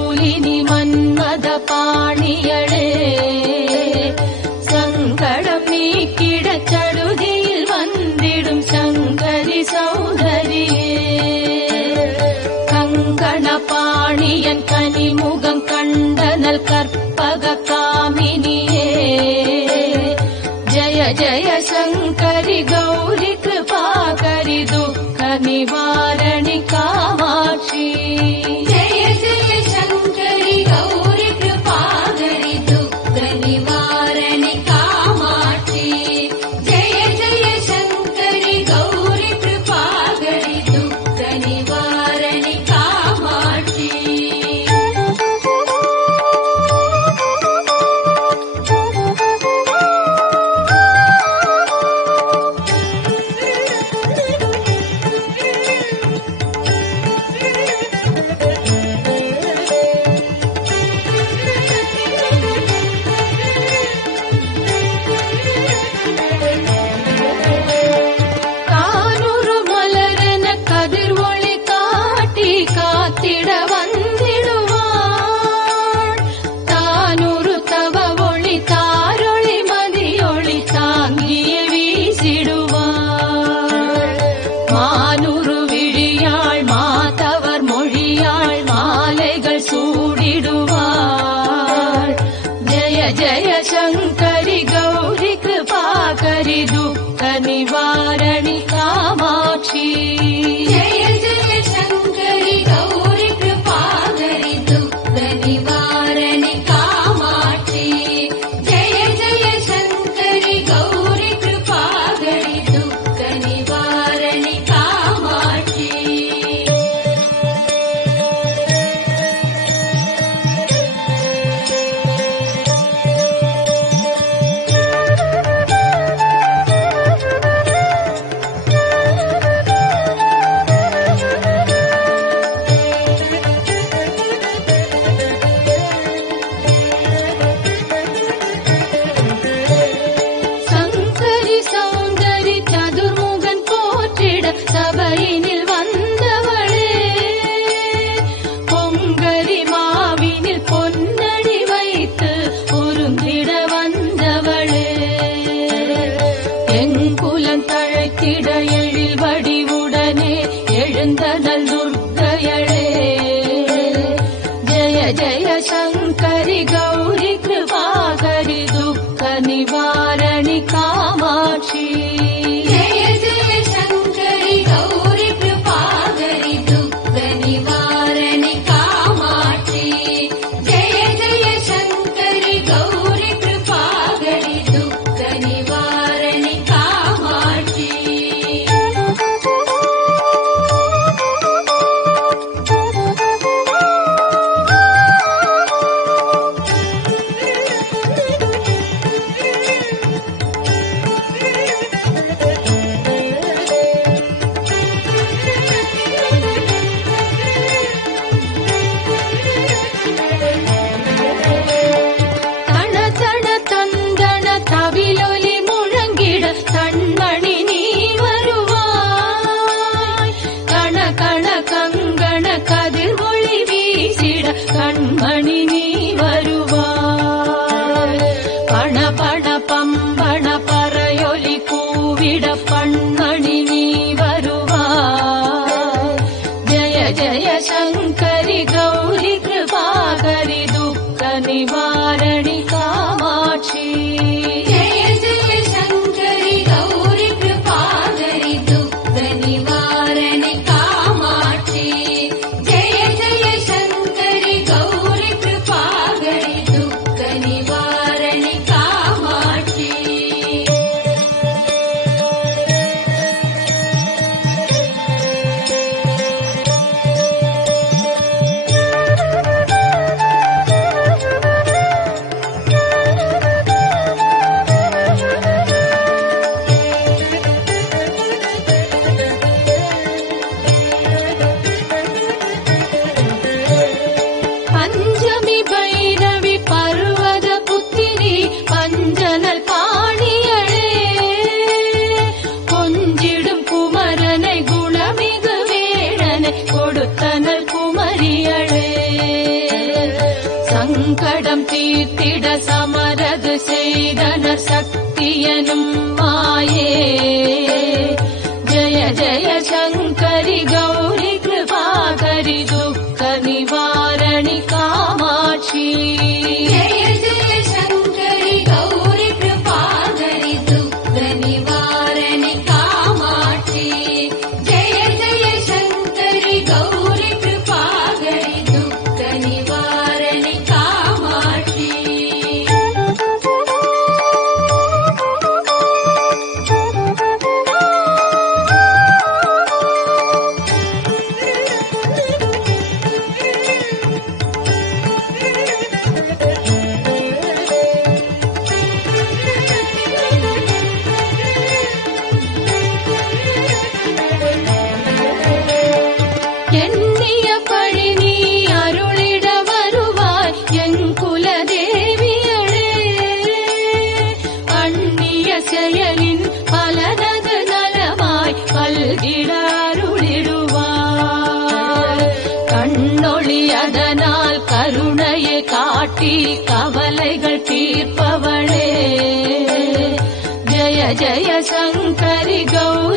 ശൂലിനി മന്മദ പാണിയളേ സങ്കടം നീക്കിടച്ചടുതിയിൽ വന്നിടും ശങ്കരി സൗന്ദരിയേ കങ്കണ പാണിയൻ കനിമുഖം കണ്ടനൽ കற்பക കാമിനിയേ ജയ ജയ ശങ്കരി ഗൗരി കൃപാകരി ദുഃഖ നിവാരണി കാമാക്ഷി जय जय शंकरि गौरी कृपाकरि दुःख निवारणि कामाक्षि जय जय शंकरि गौरी कृपाकरि दुःख निवारणि कामाक्षि താനൊരു മലരന കതിർവൊളി കാട്ടി കാത്തിട വന്നിടുവാൻ താനൊരു തവ ഒളി താരൊളി മതിയൊളി താങ്ങിയെ വീശിടുവാൻ മാനുരു വിഴിയാൾ മാതവർ മൊഴിയാൾ മാലകൾ സൂടിടുവാൻ ജയ ജയ ശങ്കരി ഗൗരി കൃപാകരി ദുഃഖ നിവാരണി കാമാക്ഷി जय जय शंकरि गौरी कृपाकरि दुःख निवारणि कामाक्षि जय जय शंकरि गौरी कृपाकरि दुःख निवारणि कामाक्षि சங்கரி சௌந்தரி சதுர்முகன் போற்றிட சபையினில் வந்தவளே பொங்கரி மாவினில் பொன்னடி வைத்து பொருந்திட வந்தவளே எங்குலம் தழைத்திட எழில் வடிவுடனே எழுந்தனல் துர்க்கையளே ஜய ஜய சங்கரி கௌரி கிருபாகரி துக்க நிவாரணி காமாட்சி जय जय शंकरि गौरी कृपाकरि दुःख निवारणि कामाक्षि जय जय शंकरि गौरी कृपाकरि दुःख निवारणि कामाक्षि சங்கடம் தீர்த்திட சமரது செய்தனர் சக்தியனும் மாயே. ஜய ஜய சங்கரி கௌரி கிருபாகரி துக்க நிவாரணி காமாட்சி. ஜய ஜய சங்கரி கௌரி கிருபாகரி துக்க நிவாரணி காமாட்சி. ஜய ஜய சங்கரி கௌரி கிருபாகரி துக்க நிவாரணி காமாட்சி. எண்ணிய பழி நீ அருளிட வருவாய் என் குலதேவியளே. அந்நிய செயலின் பலனது நலமாய் பல்கிட அருளிடுவாய். கண்ணொளி அதனால் கருணையை காட்டி கவலைகள் தீர்ப்பவளே. ஜய ஜய சங்கரி கௌரி